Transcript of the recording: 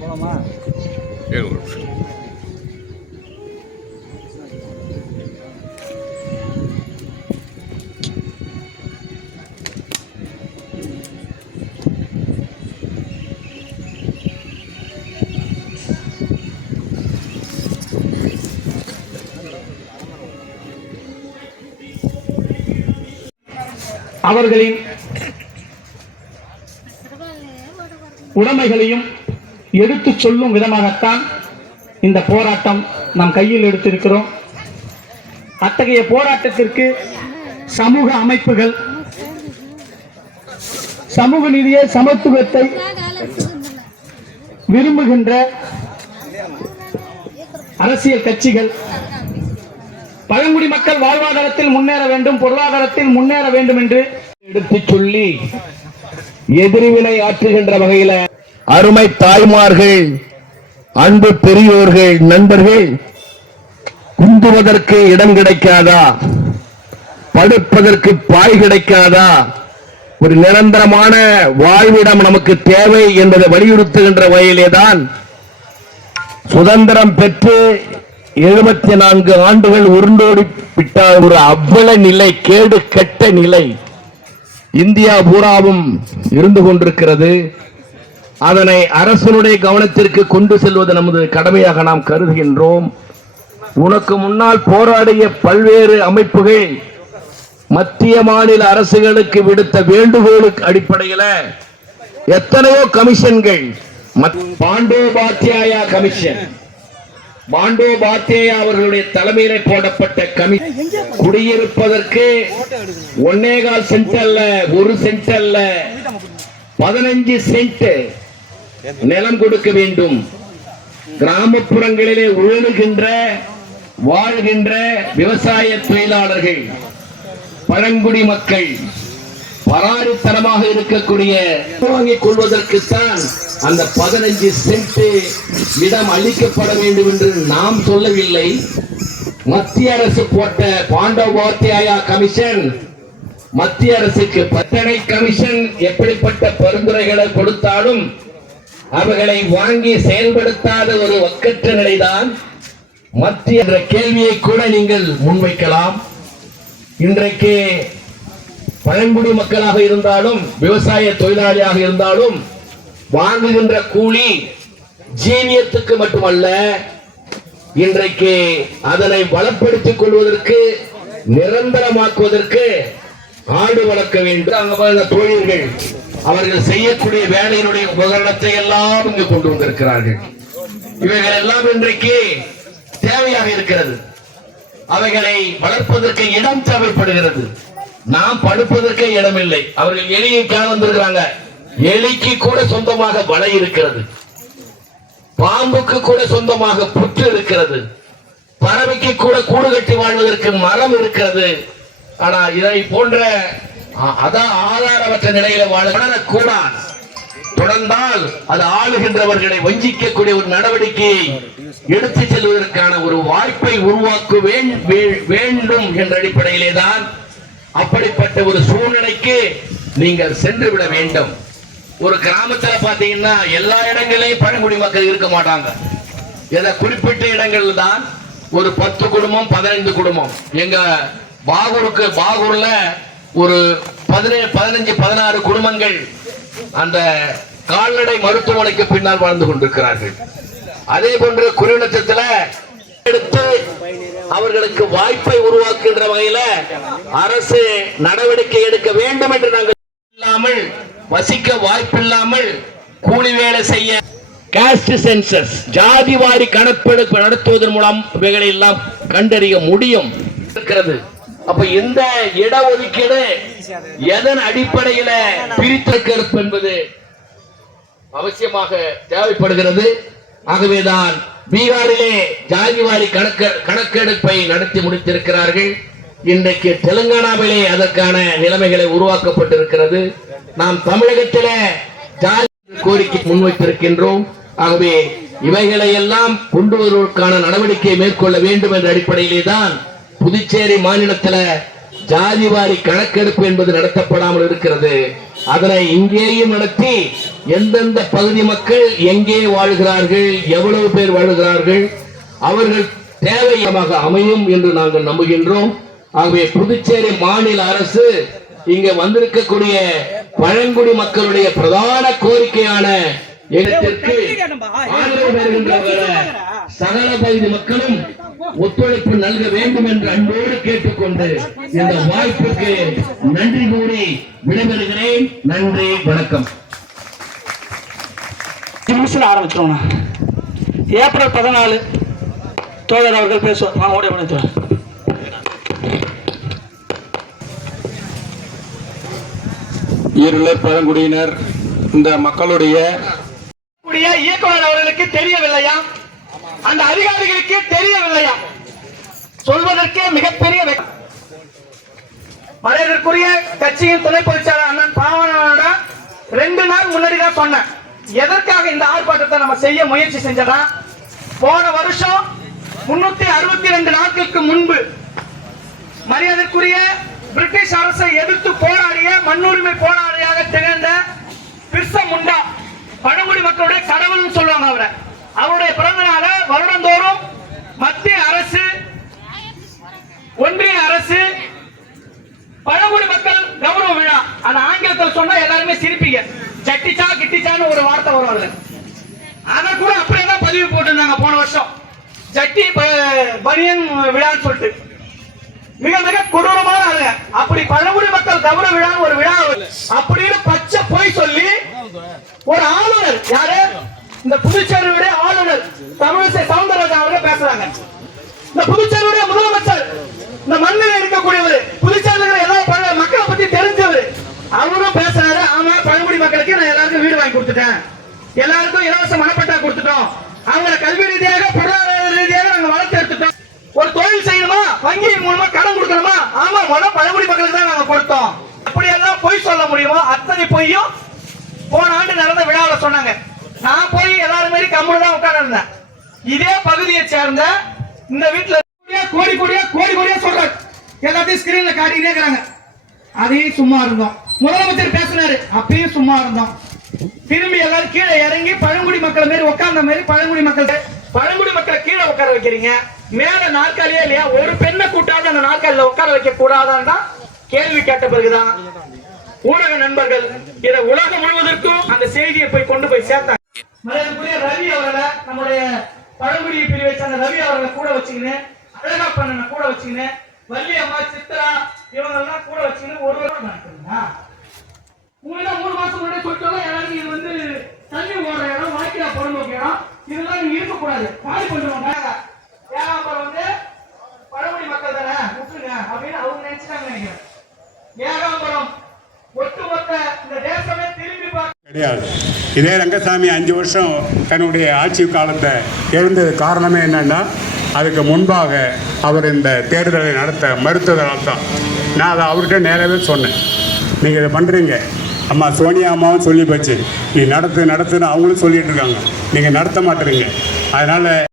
போலாமா? அவர்களின் உடைமைகளையும் எடுத்து சொல்லும் விதமாகத்தான் இந்த போராட்டம் நாம் கையில் எடுத்திருக்கிறோம். அத்தகைய போராட்டத்திற்கு சமூக அமைப்புகள் சமூக நீதியை சமத்துவத்தை விரும்புகின்ற அரசியல் கட்சிகள் பழங்குடி மக்கள் வாழ்வாதாரத்தில் முன்னேற வேண்டும், பொருளாதாரத்தில் முன்னேற வேண்டும் என்று எடுத்து சொல்லி எதிர்வினை ஆற்றுகின்ற வகையில அருமை தாய்மார்கள், அன்பு பெரியோர்கள், நண்பர்கள், குந்துவதற்கு இடம் கிடைக்காதா, படுப்பதற்கு பாய் கிடைக்காதா, ஒரு நிரந்தரமான வாழ்விடம் நமக்கு தேவை என்பதை வலியுறுத்துகின்ற வகையிலேதான் சுதந்திரம் பெற்று 74 ஆண்டுகள் உருண்டோடி விட்ட ஒரு அவ்வள நிலை, கேடு கெட்ட நிலை இந்தியா பூராவும் இருந்து கொண்டிருக்கிறது. அதனை அரசனுடைய கவனத்திற்கு கொண்டு செல்வது நமது கடமையாக நாம் கருதுகின்றோம். உனக்கு முன்னால் போராடிய பல்வேறு அமைப்புகள் மத்திய மாநில அரசுகளுக்கு விடுத்த வேண்டுகோளுக்கு அடிப்படையில் எத்தனையோ கமிஷன்கள், பாண்டோபாத்யாயா கமிஷன், பாண்டோபாத்யாயா அவர்களுடைய தலைமையிலே போடப்பட்ட கமிஷன் குடியிருப்பதற்கு 1.25 சென்ட் அல்ல, 1 சென்ட் அல்ல, 15 சென்ட் நிலம் கொடுக்க வேண்டும். கிராமப்புறங்களிலே உழுகின்ற வாழ்கின்ற விவசாய தொழிலாளர்கள், பழங்குடி மக்கள் பராரித்தனமாக இருக்கக்கூடிய வாங்கிக் கொள்வதற்குத்தான் அந்த 15 சென்ட் இடம் அளிக்கப்பட வேண்டும் என்று நாம் சொல்லவில்லை. மத்திய அரசு போட்ட பாண்டோபாத்யாயா கமிஷன் மத்திய அரசுக்கு பத்தனை கமிஷன் எப்படிப்பட்ட பரிந்துரைகளை கொடுத்தாலும் அவர்களை வாங்கி செயல்படுத்தாத ஒரு வக்கற்ற நிலைதான் மத்திய என்ற கேள்வியை கூட நீங்கள் முன்வைக்கலாம். இன்றைக்கு பழங்குடி மக்களாக இருந்தாலும் விவசாய தொழிலாளியாக இருந்தாலும் வாங்குகின்ற கூலி ஜீவியத்துக்கு மட்டுமல்ல, இன்றைக்கு அதனை வளப்படுத்திக் கொள்வதற்கு, நிரந்தரமாக்குவதற்கு ஆடு வளர்க்க வேண்டும். அங்க தொழில்கள் அவர்கள் செய்யக்கூடிய வேலையினுடைய உபகரணத்தை எல்லாம் இங்கு கொண்டு வந்திருக்கிறார்கள். இவைகள் எல்லாம் இன்றைக்கு தேவையாக இருக்கிறது. அவைகளை வளர்ப்பதற்கு இடம் தேவைப்படுகிறது. நாம் படுப்பதற்கு இடம் இல்லை. அவர்கள் எலிக்காக வந்திருக்கிறாங்க. எலிக்கு கூட சொந்தமாக வலை இருக்கிறது, பாம்புக்கு கூட சொந்தமாக புற்று இருக்கிறது, பறவைக்கு கூட கூடு கட்டி வாழ்வதற்கு மரம் இருக்கிறது. ஆனா இதை போன்ற ஆதாரமற்ற நிலையில வாழக்கூடாது. தொடர்ந்தால் அது ஆளுகின்றவர்களை வஞ்சிக்கக்கூடிய ஒரு நடவடிக்கையை எடுத்து செல்வதற்கான ஒரு வாய்ப்பை உருவாக்க வேண்டும் என்ற அடிப்படையிலே தான் அப்படிப்பட்ட ஒரு சூழ்நிலைக்கு நீங்கள் சென்று விட வேண்டும். ஒரு கிராமத்தில் பாத்தீங்கன்னா எல்லா இடங்களிலும் பழங்குடி மக்கள் இருக்க மாட்டாங்க. எந்த குறிப்பிட்ட இடங்கள் தான் ஒரு 10 குடும்பம் 15 குடும்பம். எங்க பாகூர்ல ஒரு 15-16 குடும்பங்கள் அந்த கால்நடை மருத்துவமனைக்கு பின்னால் வாழ்ந்து கொண்டிருக்கிறார்கள். அதே போன்று குறுநட்சத்திர எடுத்து அவர்களுக்கு வாய்ப்பை உருவாக்குகின்ற வகையில அரசு நடவடிக்கை எடுக்க வேண்டும் என்று நாங்கள் இல்லாமல், வசிக்க வாய்ப்பில்லாமல் கூலி வேலை செய்ய காஸ்ட் சென்சஸ் ஜாதி வாரி கணக்கெடுப்பு நடத்துவதன் மூலம் இவைகளை எல்லாம் கண்டறிய முடியும் இருக்கிறது. அப்ப இந்த இடஒதுக்கீடு எதன் அடிப்படையில பிரித்தெடுப்பு என்பது அவசியமாக தேவைப்படுகிறது. ஆகவேதான் பீகாரிலே ஜாதிவாரி கணக்கெடுப்பை நடத்தி முடித்திருக்கிறார்கள். இன்றைக்கு தெலுங்கானாவிலே அதற்கான நிலைமைகளை உருவாக்கப்பட்டிருக்கிறது. நாம் தமிழகத்திலே ஜாதி கோரிக்கை முன்வைத்திருக்கின்றோம். ஆகவே இவைகளை எல்லாம் கொண்டு வருவதற்கான நடவடிக்கையை மேற்கொள்ள வேண்டும் என்ற அடிப்படையிலே தான் புதுச்சேரி மாநிலத்தில் ஜாதிவாரி கணக்கெடுப்பு என்பது நடத்தப்படாமல் இருக்கிறது. அதனை இங்கேயும் நடத்தி எந்தெந்த பகுதி மக்கள் எங்கே வாழ்கிறார்கள், எவ்வளவு பேர் வாழ்கிறார்கள், அவர்கள் தேவையாக அமையும் என்று நாங்கள் நம்புகின்றோம். ஆகவே புதுச்சேரி மாநில அரசு இங்க வந்திருக்கக்கூடிய பழங்குடி மக்களுடைய பிரதான கோரிக்கையான இடத்திற்கு சகல பகுதி மக்களும் ஒத்துழைப்பு நல்க வேண்டும் என்று அன்போடு கேட்டுக்கொண்டு இந்த வாய்ப்புக்கு நன்றி கூறி விடைபெறுகிறேன். நன்றி, வணக்கம். ஆரம்பிச்சிருவோம். ஏப்ரல் 14 தோழர் அவர்கள் பேசுவார். ஈருளர் பழங்குடியினர் இந்த மக்களுடைய இயக்குனர் அவர்களுக்கு தெரியவில்லையா, அந்த அதிகாரிகளுக்கு தெரியவில்லையா, சொல்வதற்கே மிகப்பெரிய மரியாதைக்குரிய கட்சியின் துணை பொதுச்செயலாளர் அண்ணன் பாவனோட 2 நாள் முன்னாடி தான் சொன்னேன். எதற்காக இந்த ஆர்ப்பாட்டத்தை நம்ம செய்ய முயற்சி செஞ்சதா, போன வருஷம் 362 நாட்களுக்கு முன்பு மரியாதைக்குரிய பிரிட்டிஷ் அரசை எதிர்த்து போராடிய மண்ணுரிமை போராளியாக திகழ்ந்த பிர்சா முண்டா, பழங்குடி மக்களுடைய கடவுள்னு சொல்லுவாங்க அவருடைய பிறந்த நாளை வருடந்தோறும் மத்திய அரசு, ஒன்றிய அரசு பழங்குடி மக்கள் கௌரவ விழா, அந்த ஆங்கிலத்தில் சொன்னா எல்லாருமே சிரிப்பீங்க, ஜட்டிச்சா கிட்டிச்சான்னு ஒரு வார்த்தை வரும். அதை கூட அப்படியே தான் பதிவு போட்டிருந்தாங்க போன வருஷம், ஜட்டி பனியன் விழான்னு சொல்லிட்டு. மிக மிக கொடூரமான ஆளுங்க. அப்படி பழங்குடி மக்கள் கௌரவ விழா ஒரு விழா அப்படின்னு பச்சை போய் சொல்லி ஒரு ஆளுநர், யாரு, இந்த புதுச்சேரியுடைய ஆளுநர் தமிழிசை சவுந்தரராஜன் அவர்கள் பேசுறாங்க. இந்த புதுச்சேரியுடைய முதலமைச்சர், இந்த மண்ணில் இருக்கக்கூடியவர், புதுச்சேரியில் எல்லா மக்களை பத்தி தெரிஞ்சவர், அவரும் பேசுறாரு. ஆமா, பழங்குடி மக்களுக்கு நான் எல்லாருக்கும் வீடு வாங்கி கொடுத்துட்டேன், எல்லாருக்கும் இலவச மனப்பட்டா கொடுத்துட்டோம், அவங்களை கல்வி ரீதியாக பொருளாதார ரீதியாக நாங்க வளர்த்து எடுத்துட்டோம். ஒரு தொழில் செய்யணுமா, வங்கியின் மூலமா கடன் கொடுக்கணுமா, ஆமா, பழங்குடி மக்களுக்கு தான் நாங்க கொடுத்தோம். அப்படி எல்லாம் பொய் சொல்ல முடியுமோ அத்தனை பொய்யும் போன ஆண்டு நடந்த விழாவில் சொன்னாங்க. நான் போய் எல்லாரும் மாதிரி கம்முனு தான் உட்கார்ந்து இருந்தேன். இதே பகுதியை சேர்ந்த இந்த வீட்டுல கோடி கோடியா சொல்றாரு, எல்லாத்தையும் ஸ்கிரீன்ல காட்டிக்கிட்டே இருக்கிறாங்க. அதையும் சும்மா இருந்தோம். முதலமைச்சர் பேசினாரு, அப்பயும் சும்மா இருந்தோம். திரும்பி எல்லாரும் கீழே இறங்கி பழங்குடி மக்கள் மாதிரி உட்கார்ந்த மாதிரி பழங்குடி மக்களை கீழே உட்கார வைக்கிறீங்க, மேல நாற்காலியே இல்லையா, ஒரு பெண்ணை கூட்டாவது அந்த நாற்காலியில உட்கார வைக்க கூடாதான் கேள்வி கேட்ட பிறகுதான் ஊடக நண்பர்கள் இதை உலகம் முழுவதற்கும் அந்த செய்தியை போய் கொண்டு போய் சேர்த்தாங்க. மரியாதைக்குரிய ரவி அவர்களை, நம்முடைய பழங்குடி பிரிவை சேர்ந்த ரவி அவர்களை கூட வச்சுக்கின்னு, அழகா பண்ண கூட வச்சுக்கின்னு, வள்ளி அம்மா, சித்ரா இவங்க எல்லாம் கூட வச்சுக்கின்னு ஒரு உங்களுக்கு 3 மாசம் முன்னாடி சொல்லிட்டோம். எல்லாருக்கும் இது வந்து தண்ணி ஓடுற இடம், வாய்க்கா பொருள் இடம், இதெல்லாம் நீங்க இருக்கக்கூடாது, காலி பண்ணுவாங்க. ஏகாம்பரம் வந்து பழங்குடி மக்கள் தானே விட்டுருங்க அப்படின்னு அவங்க நினைச்சுட்டாங்க. நினைக்கிறேன் ஏகாம்பரம் ஒட்டுமொத்த இந்த தேசமே திரும்பி கிடையாது. இதே ரங்கசாமி 5 வருஷம் தன்னுடைய ஆட்சி காலத்தை இருந்தது காரணமே என்னன்னா, அதுக்கு முன்பாக அவர் இந்த தேர்தலை நடத்த மறுத்ததால் தான். நான் அதை அவர்கிட்ட நேரவே சொன்னேன், நீங்கள் இதை பண்ணுறீங்க, அம்மா சோனியா அம்மாவும் சொல்லி போச்சு, நீ நடத்துன்னு அவங்களும் சொல்லிட்டு இருக்காங்க, நீங்கள் நடத்த மாட்டேறீங்க, அதனால்